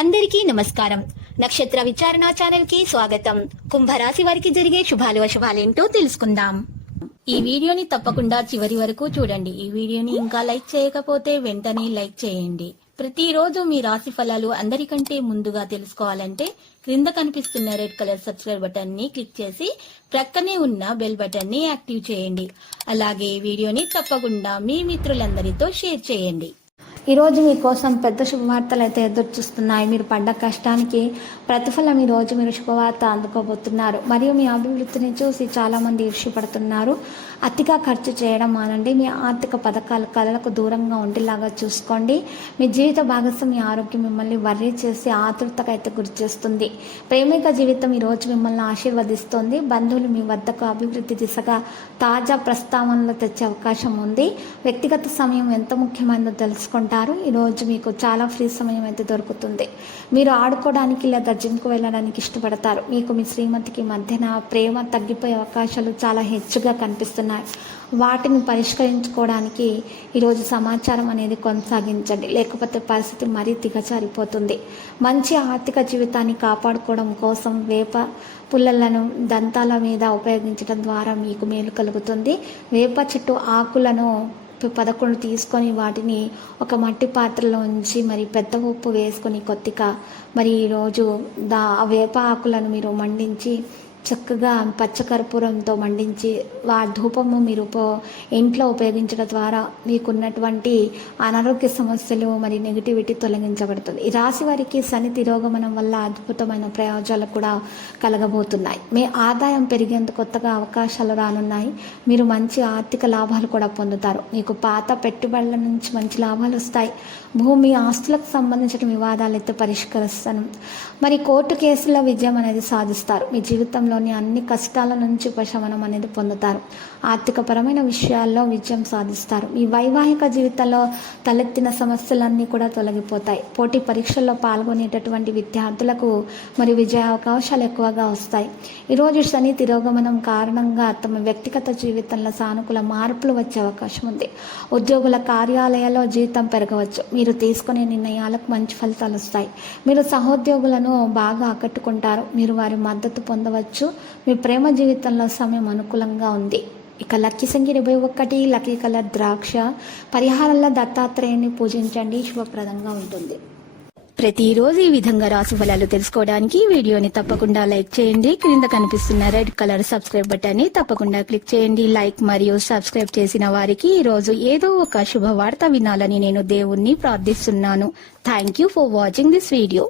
అందరికీ నమస్కారం. నక్షత్ర విచారణ ఛానల్ కి స్వాగతం. కుంభరాశి వారికి జరిగే శుభాలు అశుభాలేంటో తెలుసుకుందాం. ఈ వీడియోని తప్పకుండా చివరి వరకు చూడండి. ఈ వీడియోని ఇంకా లైక్ చేయకపోతే వెంటనే లైక్ చేయండి. ప్రతిరోజు మీ రాశి ఫలాలు అందరికంటే ముందుగా తెలుసుకోవాలంటే క్రింద కనిపిస్తున్న రెడ్ కలర్ సబ్స్క్రైబ్ బటన్ ని క్లిక్ చేసి ప్రక్కనే ఉన్న బెల్ బటన్ ని యాక్టివ్ చేయండి. అలాగే ఈ వీడియోని తప్పకుండా మీ మిత్రులందరితో షేర్ చేయండి. ఈరోజు మీకోసం పెద్ద శుభవార్తలు అయితే ఎదురు చూస్తున్నాయి. మీరు పడ్డ కష్టానికి ప్రతిఫలం ఈరోజు మీరు శుభవార్త అందుకోబోతున్నారు. మరియు మీ అభివృద్ధిని చూసి చాలామంది ఈర్ష్యపడుతున్నారు. అతిగా ఖర్చు చేయడం మానండి. మీ ఆర్థిక పథకాలు కళలకు దూరంగా ఉండేలాగా చూసుకోండి. మీ జీవిత భాగస్వామి ఆరోగ్యం మిమ్మల్ని వర్రీ చేసి ఆతృతగా అయితే గురి చేస్తుంది. ప్రేమిక జీవితం ఈరోజు మిమ్మల్ని ఆశీర్వదిస్తుంది. బంధువులు మీ వద్దకు అభివృద్ధి దిశగా తాజా ప్రస్తావనలు తెచ్చే అవకాశం ఉంది. వ్యక్తిగత సమయం ఎంత ముఖ్యమైనదో తెలుసుకుంటారు. ఈరోజు మీకు చాలా ఫ్రీ సమయం అయితే దొరుకుతుంది. మీరు ఆడుకోవడానికి లేదా జిమ్కు వెళ్ళడానికి ఇష్టపడతారు. మీకు మీ శ్రీమతికి మధ్యన ప్రేమ తగ్గిపోయే అవకాశాలు చాలా హెచ్చుగా కనిపిస్తున్నాయి. వాటిని పరిష్కరించుకోవడానికి ఈరోజు సమాచారం అనేది కొనసాగించండి, లేకపోతే పరిస్థితి మరీ దిగజారిపోతుంది. మంచి ఆర్థిక జీవితాన్ని కాపాడుకోవడం కోసం వేప పుల్లలను దంతాల మీద ఉపయోగించడం ద్వారా మీకు మేలు కలుగుతుంది. వేప చెట్టు ఆకులను 11 తీసుకొని వాటిని ఒక మట్టి పాత్రలో ఉంచి మరి పెద్ద ఉప్పు వేసుకొని కొద్దిగా మరి ఈరోజు వేప ఆకులను మీరు మండించి చక్కగా పచ్చకర్పూరంతో మండించి ఆ ధూపము మీరు ఇంట్లో ఉపయోగించడం ద్వారా మీకున్నటువంటి అనారోగ్య సమస్యలు మరి నెగిటివిటీ తొలగించబడుతుంది. ఈ రాశి వారికి శని తిరోగమనం వల్ల అద్భుతమైన ప్రయోజనాలు కూడా కలగబోతున్నాయి. మీ ఆదాయం పెరిగేందుకు కొత్తగా అవకాశాలు రానున్నాయి. మీరు మంచి ఆర్థిక లాభాలు కూడా పొందుతారు. మీకు పాత పెట్టుబడుల నుంచి మంచి లాభాలు వస్తాయి. భూమి ఆస్తులకు సంబంధించిన వివాదాలు అయితే పరిష్కరిస్తాను. మరి కోర్టు కేసుల్లో విజయం అనేది సాధిస్తారు. మీ జీవితంలో అన్ని కష్టాల నుంచి ఉపశమనం అనేది పొందుతారు. ఆర్థికపరమైన విషయాల్లో విజయం సాధిస్తారు. మీ వైవాహిక జీవితంలో తలెత్తిన సమస్యలన్నీ కూడా తొలగిపోతాయి. పోటీ పరీక్షల్లో పాల్గొనేటటువంటి విద్యార్థులకు మరి విజయ అవకాశాలు ఎక్కువగా వస్తాయి. ఈరోజు శని తిరోగమనం కారణంగా తమ వ్యక్తిగత జీవితంలో సానుకూల మార్పులు వచ్చే అవకాశం ఉంది. ఉద్యోగుల కార్యాలయాల్లో జీతం పెరగవచ్చు. మీరు తీసుకునే నిర్ణయాలకు మంచి ఫలితాలు వస్తాయి. మీరు సహోద్యోగులను బాగా ఆకట్టుకుంటారు. మీరు వారి మద్దతు పొందవచ్చు. మీ ప్రేమ జీవితంలో సమయం అనుకూలంగా ఉంది. ఇక లక్కీ సంఖ్య 21, లక్కీ కలర్ ద్రాక్ష. పరిహారంలో దత్తాత్రేయుని పూజించండి, శుభప్రదంగా ఉంటుంది. ప్రతిరోజు ఈ విధంగా రాశి ఫలాలు తెలుసుకోవడానికి వీడియోని తప్పకుండా లైక్ చేయండి. క్రింద కనిపిస్తున్న రెడ్ కలర్ సబ్స్క్రైబ్ బటన్ ని తప్పకుండా క్లిక్ చేయండి. లైక్ మరియు సబ్స్క్రైబ్ చేసిన వారికి ఈ రోజు ఏదో ఒక శుభవార్త వినాలని నేను దేవుణ్ణి ప్రార్థిస్తున్నాను. Thank you for watching this video.